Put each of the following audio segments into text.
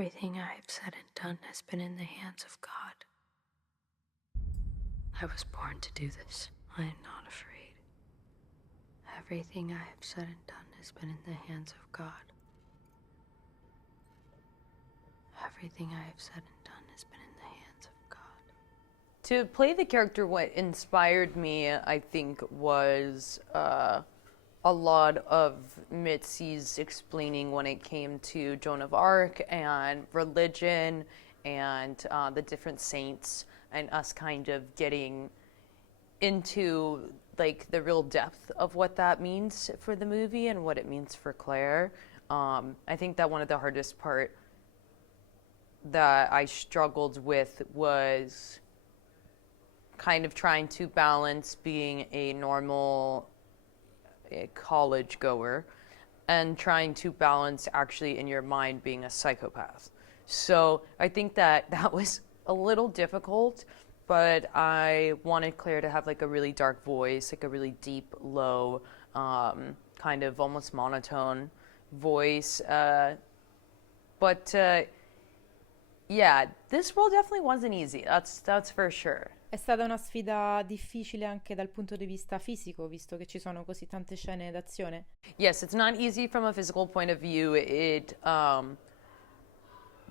Everything I have said and done has been in the hands of God. I was born to do this. I am not afraid. Everything I have said and done has been in the hands of God. Everything I have said and done has been in the hands of God. To play the character, what inspired me, I think, was a lot of Mitzie's explaining when it came to Joan of Arc and religion and the different saints, and us kind of getting into like the real depth of what that means for the movie and what it means for Clare. I think that one of the hardest part that I struggled with was kind of trying to balance being a normal college goer and trying to balance actually in your mind being a psychopath. So I think that that was a little difficult, but I wanted Clare to have like a really dark voice, like a really deep, low, kind of almost monotone voice. Yeah, this role definitely wasn't easy. That's for sure. È stata una sfida difficile anche dal punto di vista fisico, visto che ci sono così tante scene d'azione. Yes, it's not easy from a physical point of view. It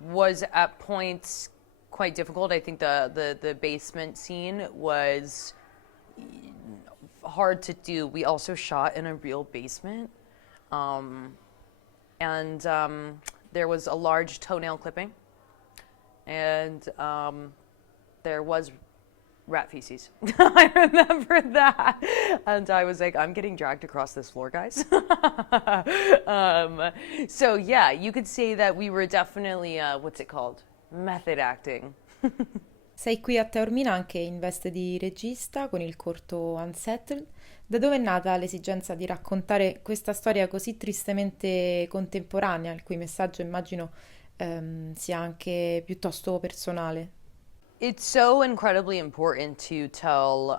was at points quite difficult. I think the basement scene was hard to do. We also shot in a real basement. And there was a large toenail clipping. And there was rat feces. I remember that. And I was like, I'm getting dragged across this floor, guys. So yeah, you could say that we were definitely, what's it called? Method acting. Sei qui a Taormina anche in veste di regista con il corto Unsettled. Da dove è nata l'esigenza di raccontare questa storia così tristemente contemporanea, il cui messaggio immagino sia anche piuttosto personale? It's so incredibly important to tell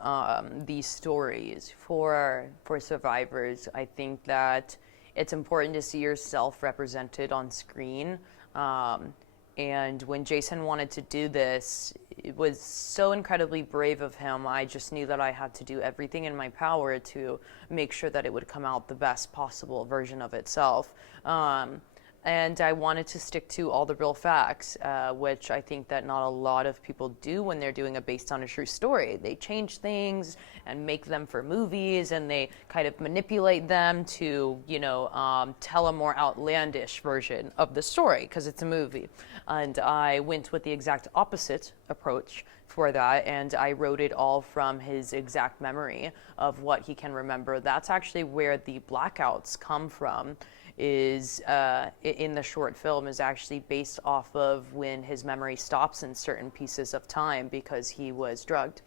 these stories for survivors. I think that it's important to see yourself represented on screen. And when Jason wanted to do this, it was so incredibly brave of him. I just knew that I had to do everything in my power to make sure that it would come out the best possible version of itself. And I wanted to stick to all the real facts, which I think that not a lot of people do when they're doing a based on a true story. They change things and make them for movies, and they kind of manipulate them to, tell a more outlandish version of the story because it's a movie. And I went with the exact opposite approach for that, and I wrote it all from his exact memory of what he can remember. That's actually where the blackouts come from. Is in the short film is actually based off of when his memory stops in certain pieces of time because he was drugged.